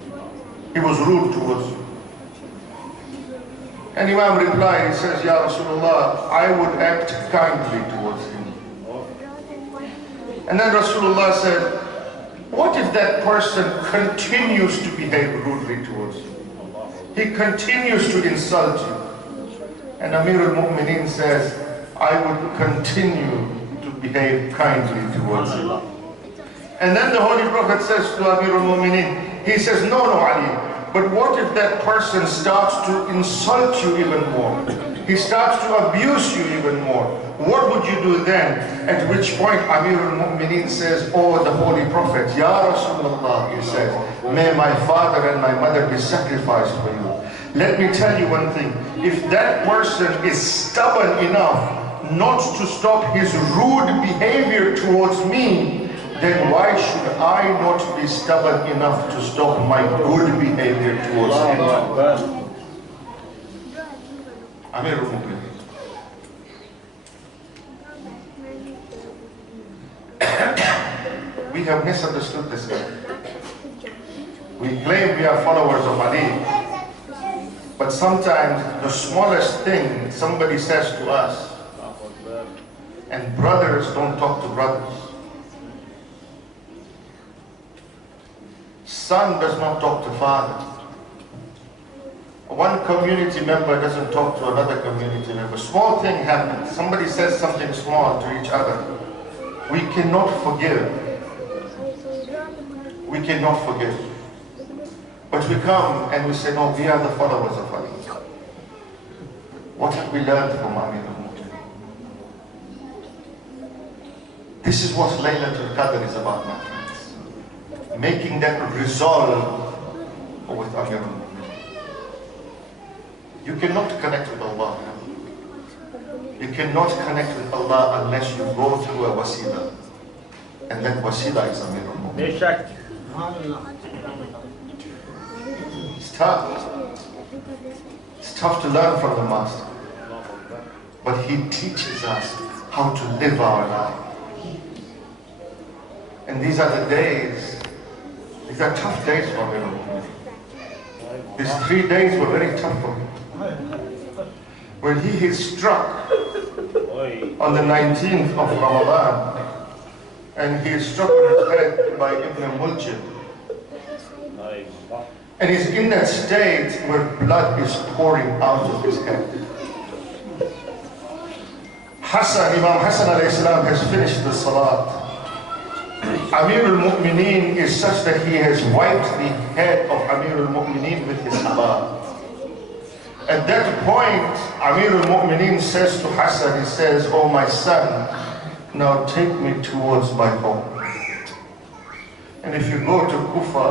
He was rude towards you." And Imam replied, he says, "Ya Rasulullah, I would act kindly towards him." And then Rasulullah said, "What if that person continues to behave rudely towards you? He continues to insult you." And Amir al-Mu'mineen says, "I would continue to behave kindly towards you." And then the Holy Prophet says to Amir al-Mu'mineen, he says, "No, Ali, but what if that person starts to insult you even more? He starts to abuse you even more. What would you do then?" At which point Amir al-Mu'mineen says, "Oh, the Holy Prophet, Ya Rasulullah," he says, "may my father and my mother be sacrificed for you. Let me tell you one thing, if that person is stubborn enough not to stop his rude behavior towards me, then why should I not be stubborn enough to stop my good behavior towards him?" Amir al-Mu'mineen. We have misunderstood this guy. We claim we are followers of Ali, but sometimes the smallest thing somebody says to us, and brothers don't talk to brothers. Son does not talk to father. One community member doesn't talk to another community member. Small thing happens. Somebody says something small to each other. We cannot forgive. We cannot forgive. But we come and we say, "No, we are the followers of Ali." What have we learned from Amir al-Mu'mineen? This is what Laylatul Qadr is about, my friends. Making that resolve with Amir al-Mu'mineen. You cannot connect with Allah. You cannot connect with Allah unless you go through a wasila. And that wasila is Amir al-Mu'mineen. It's tough. It's tough to learn from the Master. But he teaches us how to live our life. And these are the days, these are tough days for Amir al-Mu'mineen. These 3 days were very tough for him. When he is struck on the 19th of Ramadan, and he is struck on his head by Ibn Muljim, and he's in that state where blood is pouring out of his head. Imam Hassan alayhi salam has finished the salat. Amir al-Mu'mineen is such that he has wiped the head of Amir al-Mu'mineen with his habab. At that point, Amir al-Mu'mineen says to Hassan, he says, "Oh my son, now take me towards my home." And if you go to Kufa,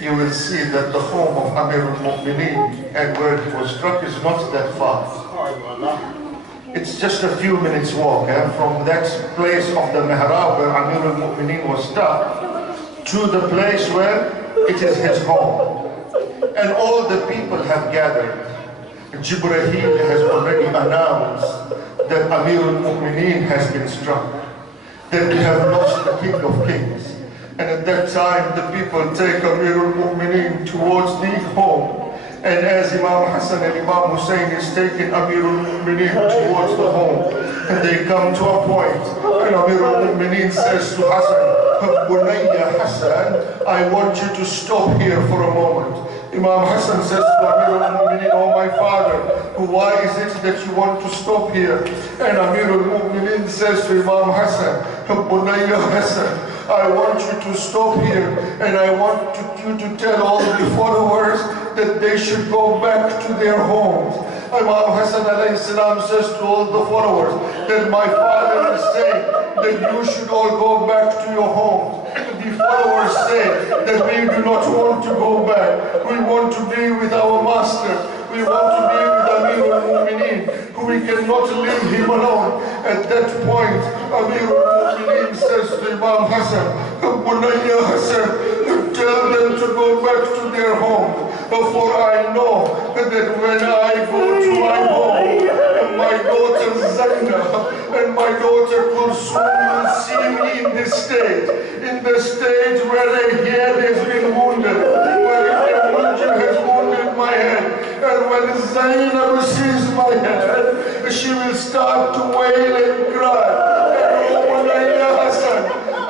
you will see that the home of Amir al-Mu'mineen and where he was struck is not that far. It's just a few minutes walk from that place of the mihrab where Amir al-Mu'mineen was stuck to the place where it is his home. And all the people have gathered. Jibreel has already announced that Amir al-Mu'mineen has been struck, that we have lost the King of Kings. And at that time, the people take Amir al-Mu'mineen towards the home. And as Imam Hassan and Imam Hussein is taking Amir al-Mu'mineen towards the home, and they come to a point, and Amir al-Mu'mineen says to Hassan, Bunayya Hassan, I want you to stop here for a moment. Imam Hassan says to Amir al-Mu'mineen, oh my father, why is it that you want to stop here? And Amir al-Mu'mineen says to Imam Hassan, Bunayya Hassan, I want you to stop here, and I want you to tell all the followers that they should go back to their homes. Imam Hassan alayhi salam says to all the followers that my father is saying that you should all go back to your homes. The followers say that we do not want to go back. We want to be with our master. We want to be with Amir al-Mu'mineen, who we cannot leave him alone. At that point, Amir al-Mu'mineen says to Imam Hassan, Bunayya Hassan, tell them to go back to their home. For I know that when I go to my home, and my daughter Zainab and my daughter Kulsum will see me in this state, where a head has been wounded, where a wound has wounded my head. And when Zainab sees my head, she will start to wail and cry. And Bunayya Hassan,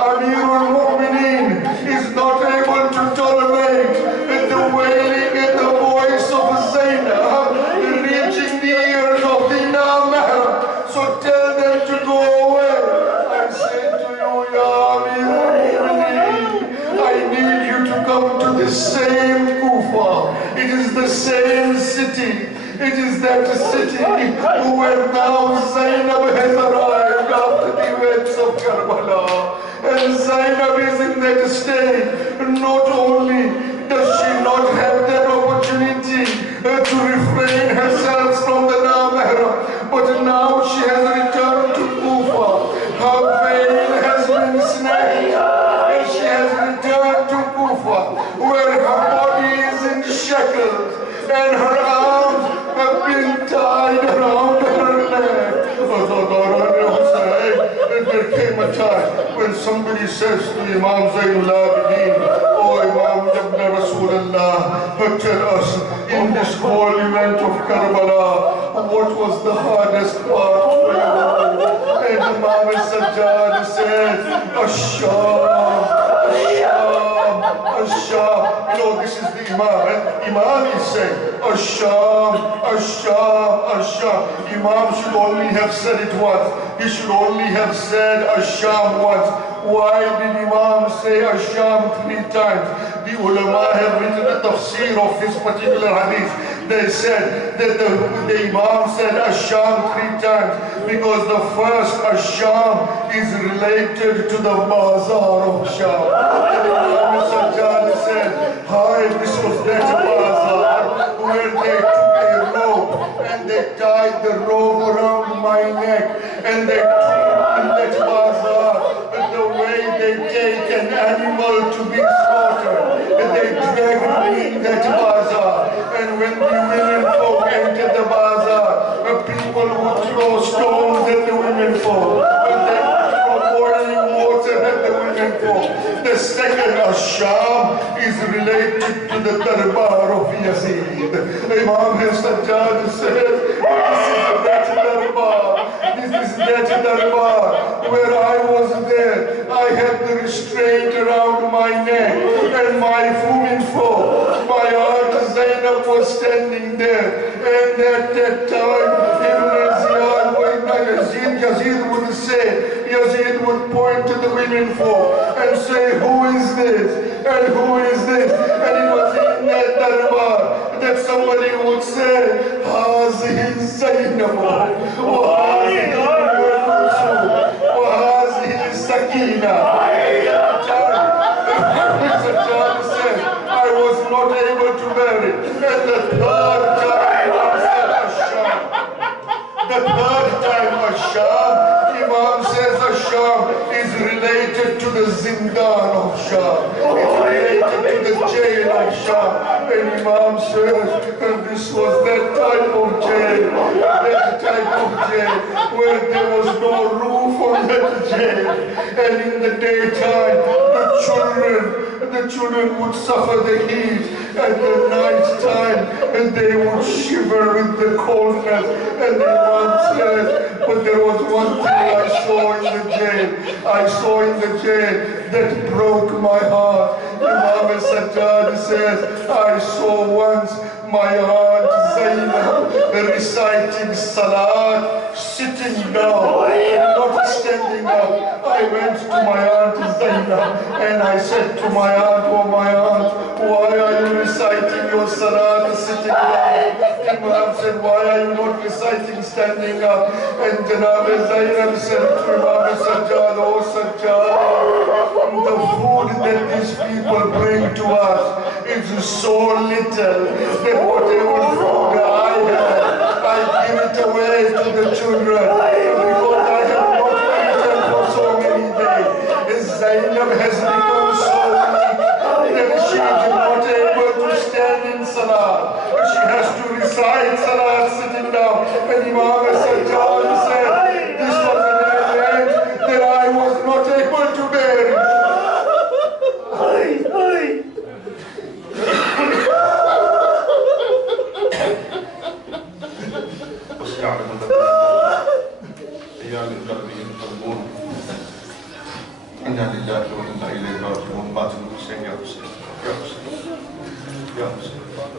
Amir al-Mu'mineen, is not able to tolerate the wailing and the voice of Zainab reaching the ears of the Mahram. So tell them to go away. I say to you, Ya Amir al-Mu'mineen, I need you to come to the same Kufa. It is the same city. It is that city where now Zainab has arrived after the events of Karbala. And Zainab is in that state. Not only does she not have that opportunity to refrain herself from the Mahram, but now she has returned to Kufa. Her veil has been snatched, and she has returned to Kufa, where her body is in shackles, and her arms have been tied around her neck. There came a time when somebody says to Imam Zainul Abidin, oh Imam Ibn Rasulullah, tell us in this whole event of Karbala, what was the hardest part for you? And Imam Sajjad said, Asham. You know, this is the Imam. Imam is saying, Asham. Imam should only have said it once. He should only have said Asham once. Why did Imam say Asham 3 times? The ulama have written a tafsir of this particular hadith. They said that the Imam said Asham 3 times because the first Asham is related to the Bazaar of Sham. And Imam Sajjad said, hi, this was that Bazaar where they took a rope and they tied the rope around my neck and they took in that Bazaar the way they take an animal to be slaughtered. They dragged me in that Bazaar. And when the women folk entered the Bazaar, the people would throw stones at the women folk. And they would throw boiling water at the women folk. The second Asham is related to the Darbar of Yazid. Imam Sajjad says, this is that Darbar. This is that Darbar where I was there. I had the restraint around my neck and my women folk. My aunt Zainab was standing there. And at that time, Yazid would say, Yazid would point to the women folk and say, who is this? And who is this? And it was in that darbar that somebody would say, Hazihi Zainab, Hazihi Kulsum, Hazihi Sakina. I was not able to bear it. And the third time I said Asham. The third time Asham, Imam says Asham is related to the Zindan of Shah. It's related to the jail of Shah. And Imam says, and this was that type of jail, where there was no roof on that jail. And in the daytime, the children would suffer the heat. At the night time, and they would shiver with the coldness. And the Imam says, but there was one thing I saw in the jail. I saw in the jail that broke my heart. Imam Sajjad says, I saw once my aunt Zainab reciting Salat, sitting down, not standing up. I went to my aunt Zainab and I said to my aunt, oh my aunt, why are you reciting your Salat sitting down? Imam said, why are you not reciting standing up? And Janab Zainab said to Imam Sajjad, oh Sajjad, the food that these people bring to us is so little that whatever food I have, I give it away to the children because I have not eaten for so many days. Zainab has become so weak that she is not able to stand in Salah. She has to recite Salah sitting down. And Imam Sajjad said, this was an event that I was not able to bear. إنا لله وإنا إليه راجعون. ما تنسين يا حسين يا حسين يا حسين.